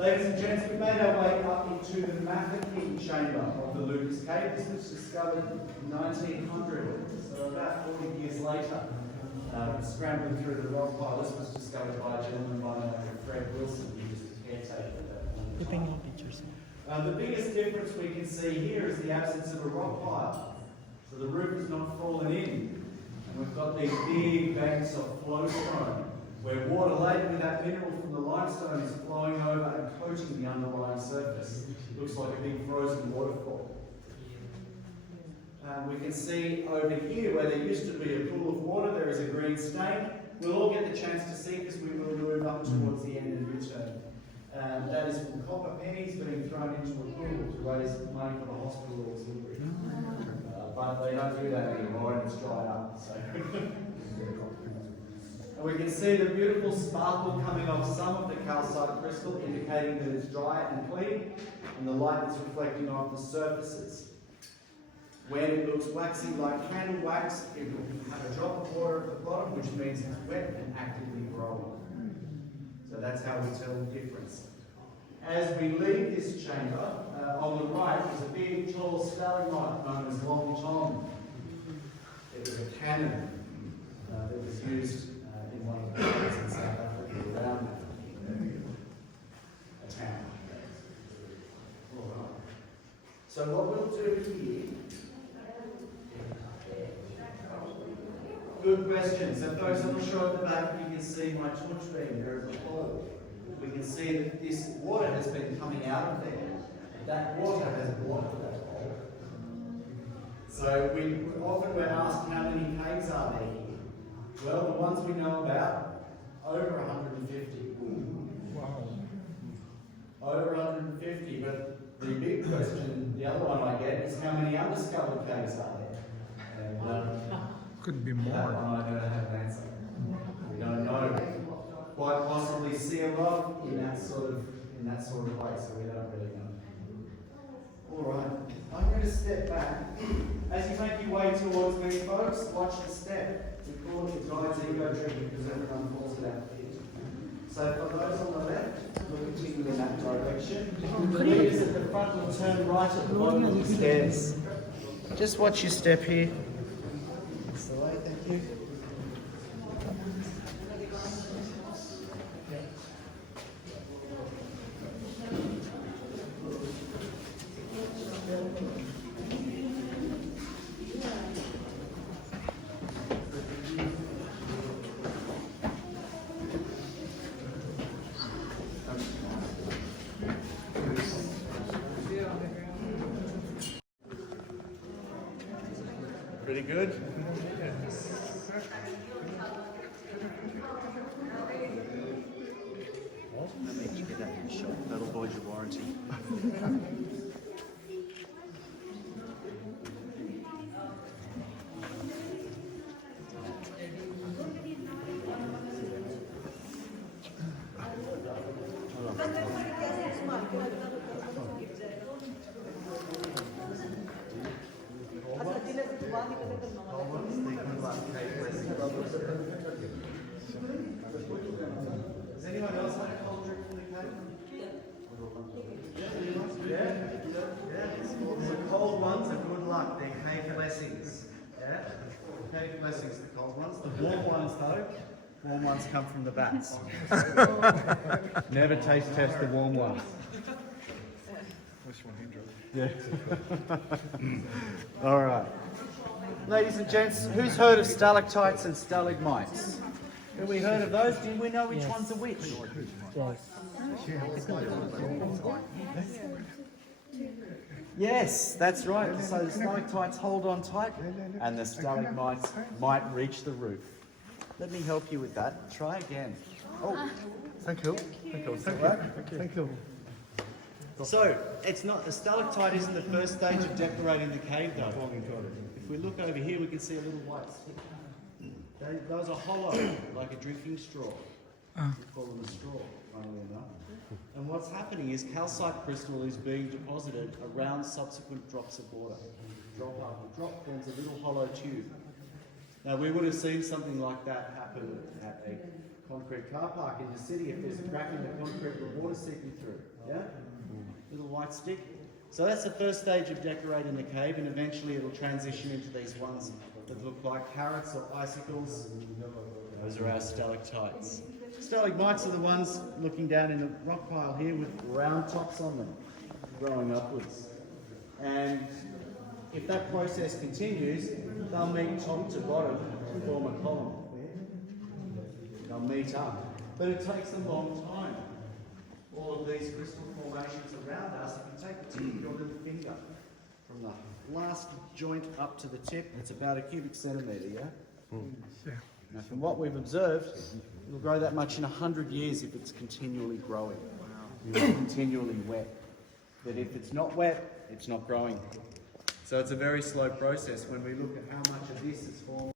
Ladies and gents, we've made our way up into the Mafeking chamber of the Lucas Cave. This was discovered in 1900, so about 40 years later. Scrambling through the rock pile. This was discovered by a gentleman by the name of Fred Wilson, who was the caretaker at that point. The biggest difference we can see here is the absence of a rock pile. So the roof has not fallen in. And we've got these big banks of flowstone, where water laden with that mineral from the limestone is flowing over and coating the underlying surface. It looks like a big frozen waterfall. We can see over here where there used to be a pool of water, there is a green stain. We'll all get the chance to see this. We will move up towards the end and return. That is from copper pennies being thrown into a pool to raise money for the hospital auxiliary. But they don't do that anymore and it's dried up. So. And we can see the beautiful sparkle coming off some of the calcite crystal, indicating that it's dry and clean, and the light that's reflecting off the surfaces. When it looks waxy like candle wax, it will have a drop of water at the bottom, which means it's wet and actively growing. So that's how we tell the difference. As we leave this chamber, on the right is a big, tall stalagmite known as Long Tom. It was a cannon that was used in one of the towns in South Africa around a town. All right. So what we'll do here. Good question. So folks, I'm not sure at the back if you can see my torch beam. There is a hole. We can see that this water has been coming out of there. That water has blocked that hole. So we're asked how many caves are there here? Well, the ones we know about, over 150. Wow. Over 150, but the big question, the other one I get, is how many undiscovered caves are there? And, could be more. That one I don't have an answer. We don't know. Quite possibly sealed off in that sort of way, so we don't really know. Alright, I'm going to step back. As you make your way towards me, folks, watch the step. We call it the guide's ego trip because everyone calls it out here. So for those on the left, we'll continue in that direction. Leaders at the front will turn right at the bottom of the stairs. Just watch your step here. That's the way, thank you. Pretty good? That means you get that in shot. That'll void your warranty. Does anyone else like a cold drink from the cave? The cold ones are good luck. They're cave blessings. Yeah? Cave blessings, the cold ones. The warm ones, though, warm ones come from the bats. Never taste test the warm ones. Yeah. All right. Ladies and gents, who's heard of stalactites and stalagmites? Have we heard of those? Do we know which ones are which? Yes, that's right. So the stalactites hold on tight and the stalagmites might reach the roof. Let me help you with that. Try again. Oh, Thank you. Thank you. Thank you. so it's not, the stalactite isn't the first stage of decorating the cave though. If we look over here, we can see a little white stick. Those are hollow, like a drinking straw. We call them a straw, funnily enough. And what's happening is calcite crystal is being deposited around subsequent drops of water. Drop after drop forms a little hollow tube. Now we would have seen something like that happen at a concrete car park in the city, if there's a crack in the concrete, the water seeping through. Yeah? Little white stick. So that's the first stage of decorating the cave, and eventually it'll transition into these ones that look like carrots or icicles. Those are our stalactites. Stalagmites are the ones looking down in the rock pile here with round tops on them, growing upwards. And if that process continues, they'll meet top to bottom to form a column. They'll meet up. But it takes a long time. All of these crystal formations around us, if you take the tip of your little finger from the last joint up to the tip, it's about a cubic centimetre, yeah? Yeah. Now, from what we've observed, it'll grow that much in 100 years if it's continually growing, continually wet. But if it's not wet, it's not growing. So it's a very slow process when we look at how much of this is formed.